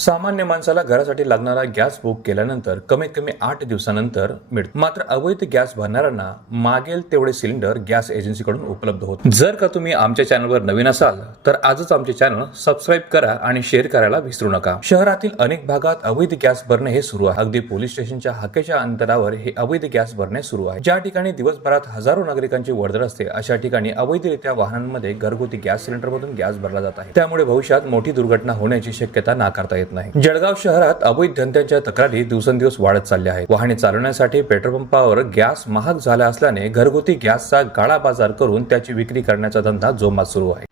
सामान्य माणसाला घरासाठी लागणारा गॅस बुक केल्यानंतर कमीत कमी आठ दिवसानंतर मिळतो. मात्र अवैध गॅस भरणाऱ्यांना मागेल तेवढे सिलेंडर गॅस एजन्सीकडून उपलब्ध होत जर का तुम्ही आमच्या चॅनलवर नवीन असाल तर आजच आमचे चॅनल सबस्क्राईब करा आणि शेअर करायला विसरू नका. शहरातील अनेक भागात अवैध गॅस भरणे हे सुरू आहे. अगदी पोलीस स्टेशनच्या हाकेच्या अंतरावर हे अवैध गॅस भरणे सुरू आहे. ज्या ठिकाणी दिवसभरात हजारो नागरिकांची वर्दळ असते अशा ठिकाणी अवैधरित्या वाहनांमध्ये घरगुती गॅस सिलेंडरमधून गॅस भरला जात आहे. त्यामुळे भविष्यात मोठी दुर्घटना होण्याची शक्यता नाकारता येत नाही. जळगाव शहरात अवैध धंद्यांच्या तक्रारी दिवसेंदिवस वाढत चालल्या आहेत. वाहने चालवण्यासाठी पेट्रोल पंपावर गॅस महाग झाला असल्याने घरगुती गॅसचा गाळा बाजार करून त्याची विक्री करण्याचा धंदा जोमात सुरू आहे.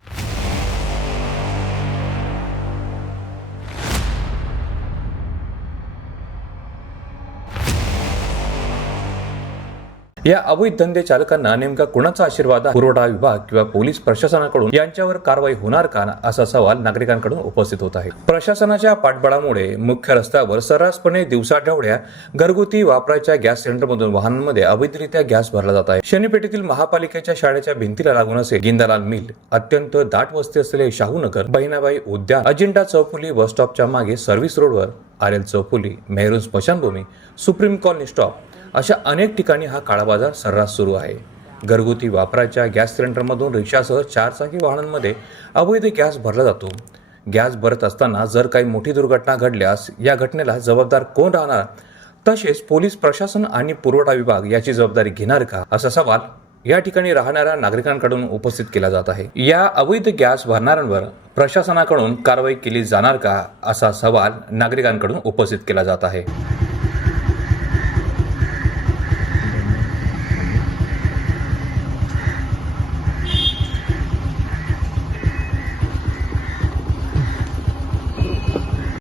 या अवैध धंदे चालकांना नेमका कुणाचा आशीर्वाद पुरवठा विभाग किंवा पोलीस प्रशासनाकडून यांच्यावर कारवाई होणार का? असा सवाल नागरिकांकडून उपस्थित होत आहे. प्रशासनाच्या पाठबळामुळे मुख्य रस्त्यावर सर्रासपणे दिवसाठवड्या घरगुती वापराच्या गॅस सिलेंडरमधून वाहनांमध्ये अवैधरित्या गॅस भरला जात आहे. शनीपेठेतील महापालिकेच्या शाळेच्या भिंतीला लागून असे गिंदालाल मिल अत्यंत दाट वस्ती असलेले शाहूनगर बहिणाबाई उद्यान अजिंठा चौफुली बस स्टॉपच्या मागे सर्व्हिस रोडवर आर एल चौफुली मेहरून स्मशानभूमी सुप्रीम कॉलनी स्टॉप अशा अनेक ठिकाणी हा काळा बाजार सर्रास सुरू आहे. घरगुती वापराच्या गॅस सिलेंडरमधून रिक्षासह चारचाकी वाहनांमध्ये अवैध गॅस भरला जातो. गॅस भरत असताना जर काही मोठी दुर्घटना घडल्यास या घटनेला जबाबदार कोण राहणार? तसेच पोलीस प्रशासन आणि पुरवठा विभाग याची जबाबदारी घेणार का? असा सवाल या ठिकाणी राहणाऱ्या नागरिकांकडून उपस्थित केला जात आहे. या अवैध गॅस भरणाऱ्यांवर प्रशासनाकडून कारवाई केली जाणार का? असा सवाल नागरिकांकडून उपस्थित केला जात आहे.